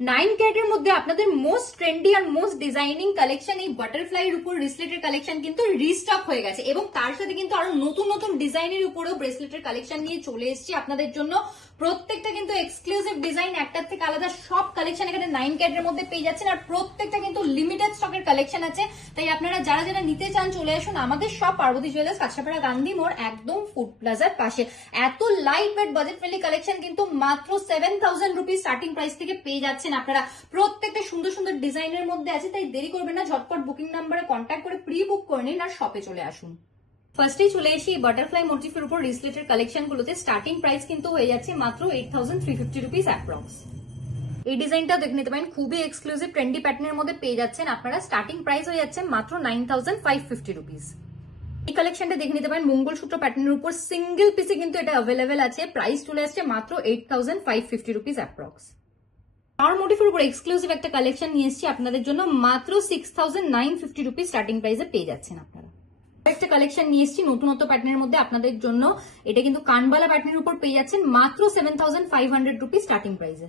9 ক্যারেটের মধ্যে আপনাদের মোস্ট ট্রেন্ডি আর মোস্ট ডিজাইনিং কালেকশন এই বাটারফ্লাইয়ের উপর ব্রেসলেটের কালেকশন কিন্তু রিস্টক হয়ে গেছে এবং তার সাথে কিন্তু আরো নতুন নতুন ডিজাইনের উপরেও ব্রেসলেটের কালেকশন নিয়ে চলে এসেছি আপনাদের জন্য। প্রত্যেকটা কিন্তু এক্সক্লুসিভ ডিজাইন, একটার থেকে আলাদা সব কালেকশন এখানে 9 ক্যারেটের মধ্যে পেয়ে যাচ্ছেন আর প্রত্যেকটা কিন্তু লিমিটেড স্টকের কালেকশন আছে। তাই আপনারা যারা যারা নিতে চান চলে আসুন আমাদের সব পার্বতী জুয়েলার্স, কাঁচরাপাড়া, গান্ধী মোড়, একদম ফুড প্লাজার পাশে। এত light weight budget friendly collection কিন্তু মাত্র 7000 রুপিস স্টার্টিং প্রাইস থেকে পেয়ে যাচ্ছেন আপনারা। প্রত্যেকটা সুন্দর সুন্দর ডিজাইনের মধ্যে আছে, তাই দেরি করবেন না, ঝটপট বুকিং নাম্বারে কন্ট্যাক্ট করে প্রি বুক করে নিন আর শপে চলে আসুন। ফার্স্টেই চলে এসি বাটারফ্লাই মোটিফের উপর রিসলেটের কালেকশন গুলোতে। স্টার্টিং প্রাইস কিন্তু হয়ে যাচ্ছে মাত্র 8350 রুপিস অ্যাপ্রক্স। এই ডিজাইনটা দেখে নিতে পারেন, খুবই এক্সক্লুসিভ ট্রেন্ডি প্যাটার্নের মধ্যে পেয়ে যাচ্ছেন আপনারা। স্টার্টিং প্রাইস হয়ে যাচ্ছে মাত্র 9550 রুপিস। এই কালেকশনটা দেখে নিতে পারেন মঙ্গলসূত্র প্যাটার্নের উপর সিঙ্গেল পিসে কিন্তু এটা অ্যাভেলেবেল আছে। প্রাইস চলে আসছে মাত্র 8550 রুপিস অ্যাপ্রক্স। আর মোটিফের উপর এক্সক্লুসিভ একটা কালেকশন নিয়ে এসেছি আপনাদের জন্য, মাত্র 6950 রুপিস স্টার্টিং প্রাইসে পেয়ে যাচ্ছেন আপনারা। একটা কালেকশন নিয়ে এসেছি নতুনত্ব প্যাটার্নের মধ্যে আপনাদের জন্য। এটা কিন্তু কানবালা প্যাটার্নের উপর পেয়ে যাচ্ছেন মাত্র 7500 রুপিস স্টার্টিং প্রাইসে।